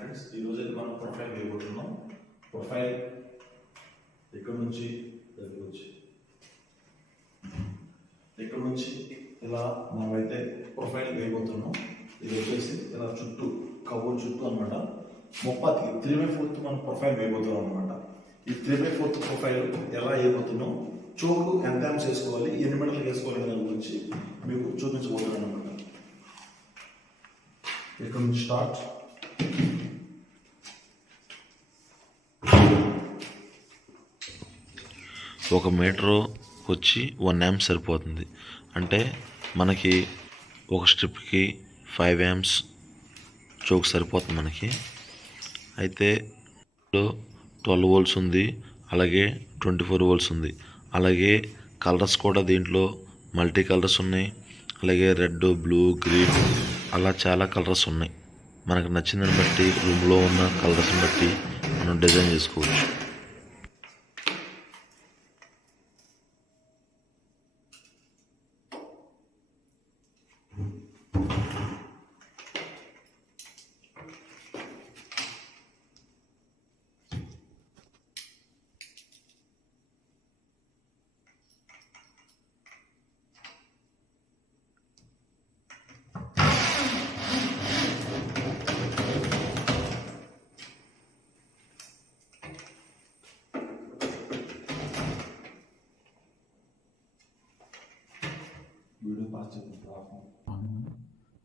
Friends ఈ రోజు అయితే మనం ప్రొఫైల్ వేయబోతున్నాం. ప్రొఫైల్ ఇక్కడ నుంచి ఇలా మనమైతే ప్రొఫైల్ వేయబోతున్నాం. ఇది వచ్చేసి ఇలా చుట్టూ కవర్ చుట్టూ అనమాట. 3/4 మనం ప్రొఫైల్ వేయబోతున్నాం అనమాట. ఈ 3/4 ప్రొఫైల్ ఎలా వేయబోతున్నాం, చోకు ఎంత చేసుకోవాలి, ఎన్ని మెడలు వేసుకోవాలి దాని గురించి మీకు చూపించబోతున్నాను అనమాట. ఇక్కడ నుంచి స్టార్ట్. ఒక మీటరు వచ్చి 1 amp సరిపోతుంది. అంటే మనకి ఒక స్ట్రిప్కి 5 amps చోక్ సరిపోతుంది మనకి. అయితే 12 volts ఉంది, అలాగే 24 volts ఉంది. అలాగే కలర్స్ కూడా దీంట్లో మల్టీ కలర్స్ ఉన్నాయి. అలాగే రెడ్, బ్లూ, గ్రీన్ అలా చాలా కలర్స్ ఉన్నాయి. మనకు నచ్చిందని బట్టి రూమ్లో ఉన్న కలర్స్ని బట్టి మనం డిజైన్ చేసుకోవచ్చు.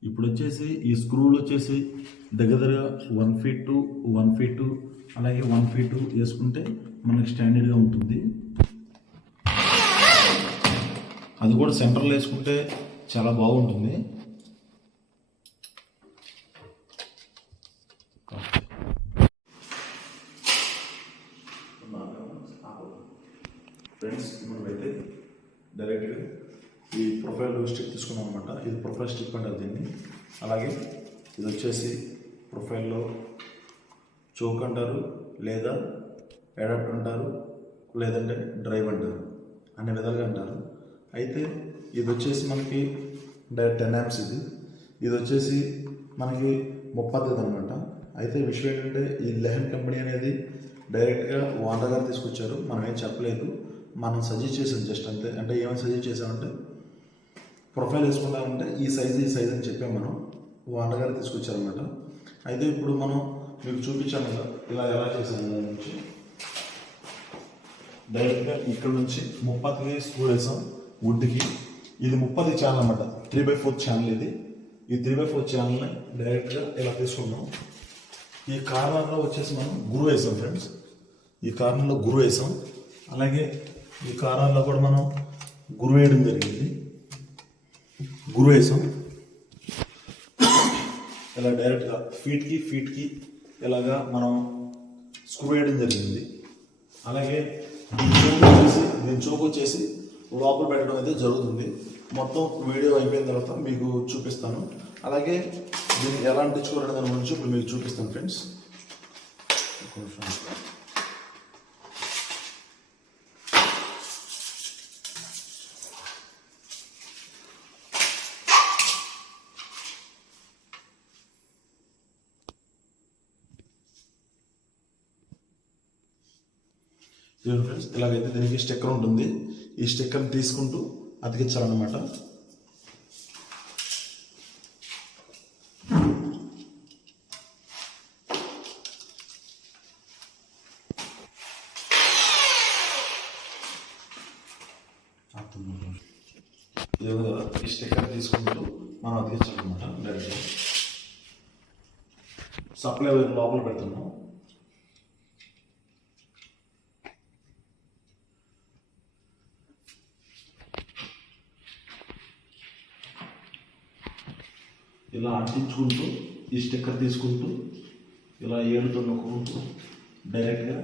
ఇప్పుడు వచ్చేసి ఈ స్క్రూలు వచ్చేసి దగ్గర 1 feet to 1 feet అలాగే 1 feet వేసుకుంటే మనకి స్టాండర్డ్గా ఉంటుంది. అది కూడా సెంటర్లో వేసుకుంటే చాలా బాగుంటుంది. ఫ్రెండ్స్ మనమైతే డైరెక్ట్గా ఈ ప్రొఫైల్ స్టిక్ తీసుకున్నాం అనమాట. ఇది ప్రొఫైల్ స్టిక్ అంటారు దీన్ని. అలాగే ఇది వచ్చేసి ప్రొఫైల్లో చోక్ అంటారు, లేదా అడాప్ట్ అంటారు, లేదంటే డ్రైవ్ అంటారు, అనే విధాలుగా అంటారు. అయితే ఇది వచ్చేసి మనకి 10 amps. ఇది వచ్చేసి మనకి 35 అనమాట. అయితే విషయం ఏంటంటే ఈ లెహన్ కంపెనీ అనేది డైరెక్ట్గా ఓనర్ గారు తీసుకొచ్చారు. మనం ఏం చెప్పలేదు, మనం సజెస్ట్ చేసాం జస్ట్ అంతే. అంటే ఏమైనా సజెస్ట్ చేసామంటే ప్రొఫైల్ వేసుకుంటామంటే ఈ సైజు అని చెప్పాం మనం. ఓనర్ గారు తీసుకొచ్చారనమాట. అయితే ఇప్పుడు మనం మీకు చూపించాము కదా ఇలా ఎలా చేసాము. దాని నుంచి డైరెక్ట్గా ఇక్కడ నుంచి 30 స్క్రూ వేసాం వుడ్కి. ఇది 30 ఛానల్ అనమాట. 3/4 ఛానల్ ఇది. ఈ 3/4 ఛానల్ని డైరెక్ట్గా ఇలా తీసుకున్నాం. ఈ కార్నర్లో వచ్చేసి మనం గురు వేసాం ఫ్రెండ్స్. ఈ కార్నర్లో గురు వేసాం. అలాగే ఈ కార్నర్లో కూడా మనం గురు వేయడం జరిగింది. గురు వేసాం ఇలా డైరెక్ట్గా ఫీట్కి ఇలాగా మనం స్క్రూ వేయడం జరిగింది. అలాగే దీని చోకు వచ్చేసి లోపల పెట్టడం అయితే జరుగుతుంది. మొత్తం వీడియో అయిపోయిన తర్వాత మీకు చూపిస్తాను. అలాగే దీన్ని ఎలా అంటించుకోవాలనే దాని గురించి ఇప్పుడు మీకు చూపిస్తాను ఫ్రెండ్స్. ఫ్రెండ్స్ ఇలాగైతే దీనికి స్టిక్కర్ ఉంటుంది. ఈ స్టిక్కర్ని తీసుకుంటూ అతికించాలన్నమాట. ఈ స్టిక్కర్ తీసుకుంటూ మనం అతికించాలన్నమాట. డైరెక్ట్గా సప్లై లోపల పెడుతున్నాం. ఇలా అంటించుకుంటూ ఈ స్టిక్కర్ తీసుకుంటూ ఇలా ఏడుతో నొక్కుంటూ డైరెక్ట్గా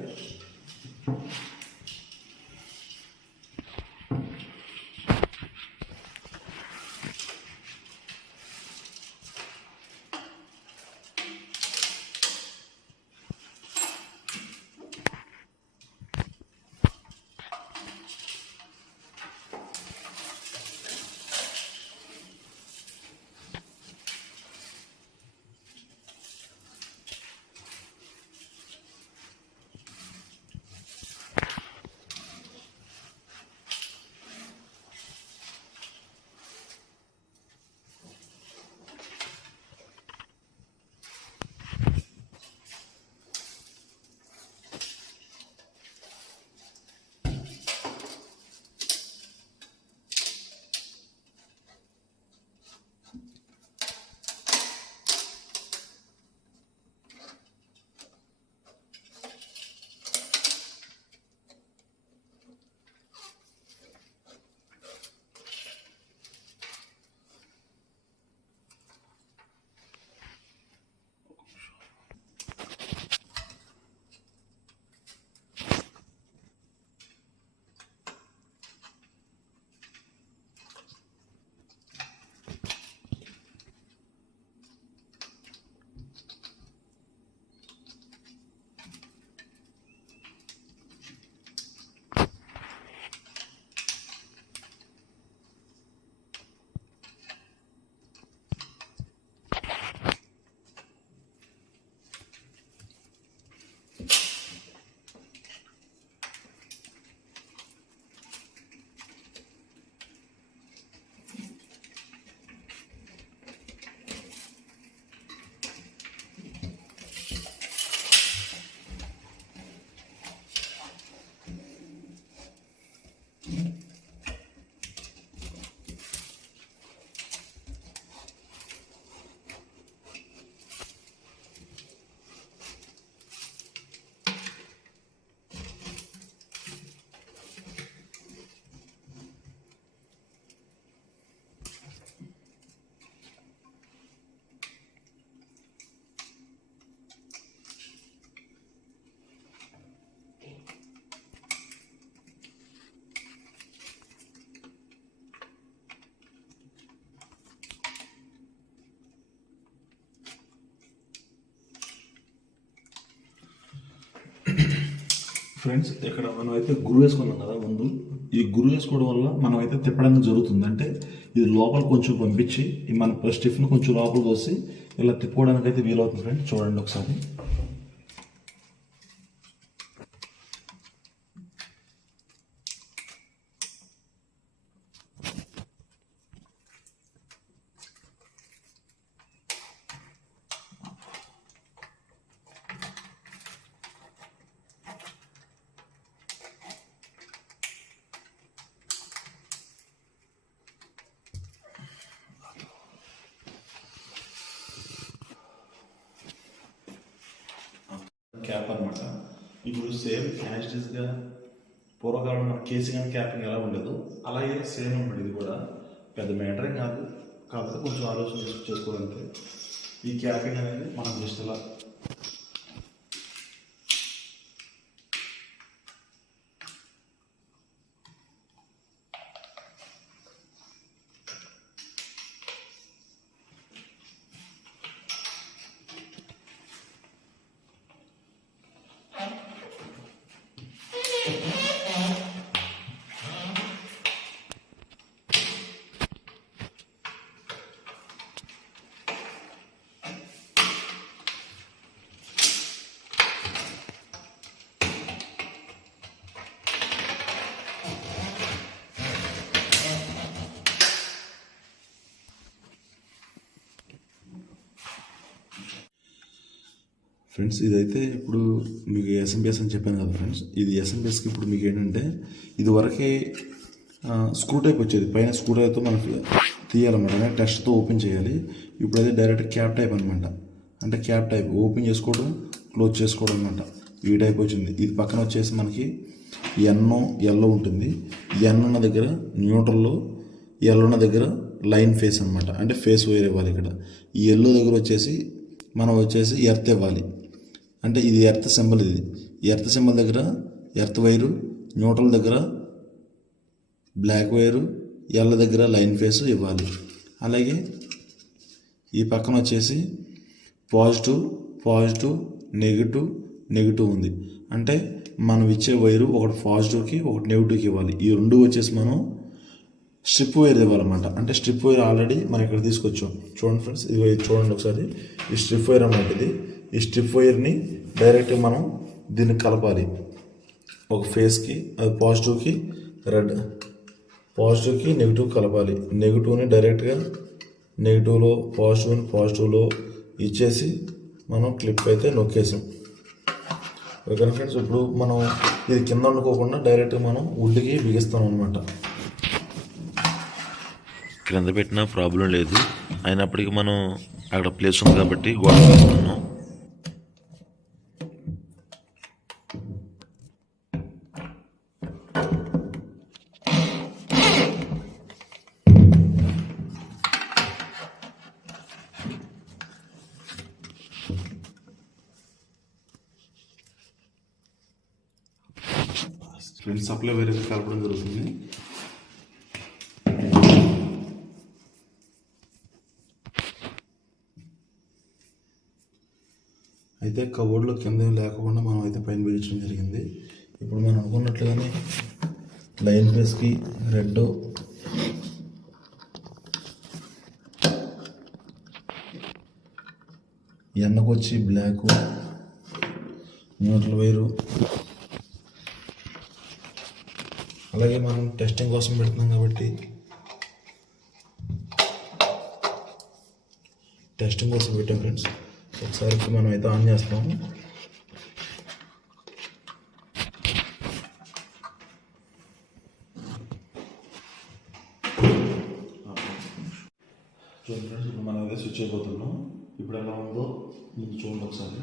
ఫ్రెండ్స్ ఇక్కడ మనం అయితే గురు వేసుకున్నాం కదా ముందు. ఈ గురు వేసుకోవడం వల్ల మనం అయితే తిప్పడానికి జరుగుతుంది. అంటే ఇది లోపల కొంచెం పంపించి మన స్టిఫ్ని కొంచెం లోపలికి వస్తే ఇలా తిప్పుకోవడానికి అయితే వీలవుతుంది ఫ్రెండ్స్. చూడండి ఒకసారి. క్యాప్ అనమాట. ఇప్పుడు సేమ్ యాజ్గా పూర్వకాలం మన కేసింగ్ అండ్ క్యాపింగ్ ఎలా ఉండదు అలాగే సేమ్ అనమాట. ఇది కూడా పెద్ద మ్యాటరే కాదు, కాకపోతే కొంచెం ఆలోచన చేసుకోవాలంటే ఈ క్యాపింగ్ అనేది మనం జస్ట్ ఇలా ఫ్రెండ్స్ ఇదైతే ఇప్పుడు మీకు ఎస్ఎంబిఎస్ అని చెప్పాను కదా ఫ్రెండ్స్. ఇది ఎస్ఎంబిఎస్కి ఇప్పుడు మీకు ఏంటంటే ఇది వరకే స్క్రూ టైప్ వచ్చేది. పైన స్క్రూ టైప్తో మనకి తీయాలన్నమాట, టెస్ట్తో ఓపెన్ చేయాలి. ఇప్పుడు అయితే డైరెక్ట్ క్యాప్ టైప్ అనమాట. అంటే క్యాప్ టైప్ ఓపెన్ చేసుకోవడం క్లోజ్ చేసుకోవడం అనమాట. ఈ టైప్ వచ్చింది. ఇది పక్కన వచ్చేసి మనకి ఎల్లో ఉంటుంది. ఎన్ ఉన్న దగ్గర న్యూట్రల్లో, ఎల్ ఉన్న దగ్గర లైన్ ఫేస్ అనమాట. అంటే ఫేస్ వైర్ ఇవ్వాలి. ఇక్కడ ఈ ఎల్లో దగ్గర వచ్చేసి మనం వచ్చేసి ఎర్త్ ఇవ్వాలి. అంటే ఇది ఎర్త్ సింబల్. ఇది ఎర్త్ సింబల్ దగ్గర ఎర్త్ వైరు, న్యూట్రల్ దగ్గర బ్లాక్ వైరు, ఎల్ల దగ్గర లైన్ ఫేస్ ఇవ్వాలి. అలాగే ఈ పక్కన వచ్చేసి పాజిటివ్ నెగిటివ్ ఉంది. అంటే మనం ఇచ్చే వైరు ఒకటి పాజిటివ్కి ఒకటి నెగిటివ్కి ఇవ్వాలి. ఈ రెండు వచ్చేసి మనం స్ట్రిప్ వైర్ ఇవ్వాలన్నమాట. అంటే స్ట్రిప్ వైర్ ఆల్రెడీ మనం ఇక్కడ తీసుకొచ్చాం. చూడండి ఫ్రెండ్స్, ఇది చూడండి ఒకసారి. ఈ స్ట్రిప్ వైర్ అన్నమాట ఇది. ఈ స్ట్రిప్ వైర్ని డైరెక్ట్గా మనం దీన్ని కలపాలి ఒక ఫేస్కి. అది పాజిటివ్కి నెగిటివ్ కలపాలి. నెగిటివ్ని డైరెక్ట్గా నెగిటివ్లో, పాజిటివ్లో ఇచ్చేసి మనం క్లిప్ అయితే నొక్కేసాం. ఓకే ఫ్రెండ్స్, ఇప్పుడు మనం ఇది కింద వండుకోకుండా డైరెక్ట్గా మనం వుడ్కి బిగిస్తాం అనమాట. క్రింద పెట్టినా ప్రాబ్లం లేదు, అయినప్పటికీ మనం అక్కడ ప్లేస్ ఉంది కాబట్టి గోడ వేస్తున్నాం. ఫ్రెండ్స్ సప్లై వైర్ అయితే కలపడం జరుగుతుంది. అయితే కబోర్డ్లో కింద ఏం లేకుండా మనం అయితే పైన బిగించడం జరిగింది. ఇప్పుడు మనం అనుకున్నట్లుగానే లైన్ ఫేస్కి రెడ్, ఎన్నకొచ్చి బ్లాక్, న్యూట్రల్ వైరు, అలాగే మనం టెస్టింగ్ కోసం పెడుతున్నాం కాబట్టి టెస్టింగ్ కోసం పెట్టాం ఫ్రెండ్స్. ఒకసారి మనం అయితే ఆన్ చేస్తాము. చూడండి ఫ్రెండ్స్, ఇప్పుడు మనం అయితే స్విచ్ అయిపోతున్నాం. ఇప్పుడు ఎలా ఉందో ముందు చూడండి ఒకసారి.